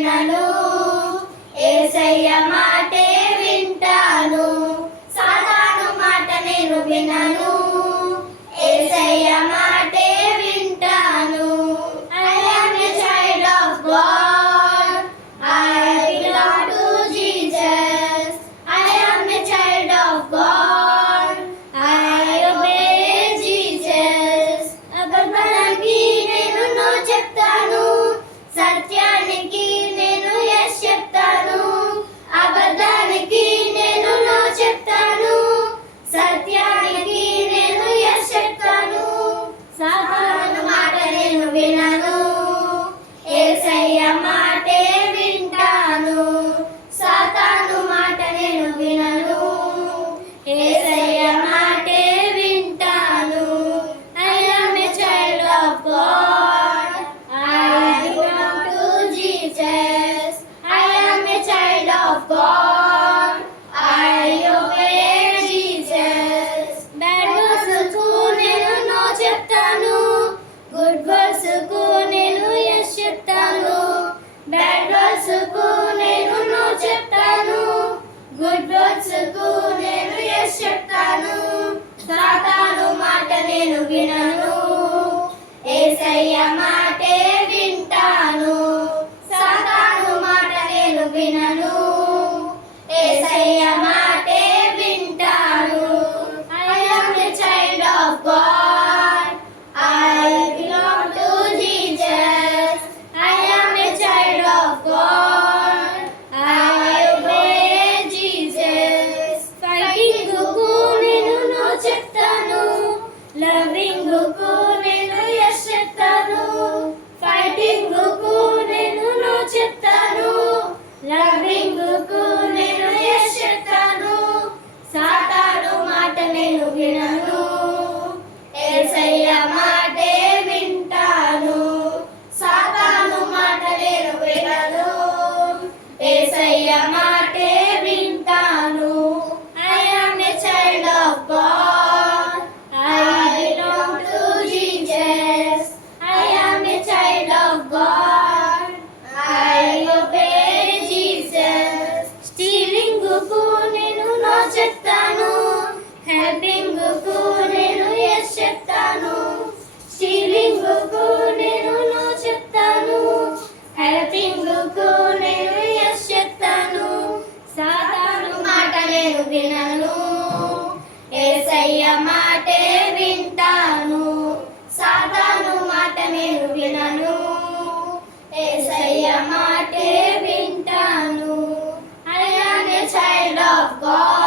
వినను ఏసయ్య మాటే వింటాను. సాధారణ మాట నేను వినను. Maria, నేను చెప్తాను హెల్పింగ్ నేను ఎస్ చెప్తాను? నేను చెప్తాను. హెల్పింగ్ ఎస్ చెప్తాను? సాధారణ మాట నేను వినను. ఏసయ్య మాటే of God.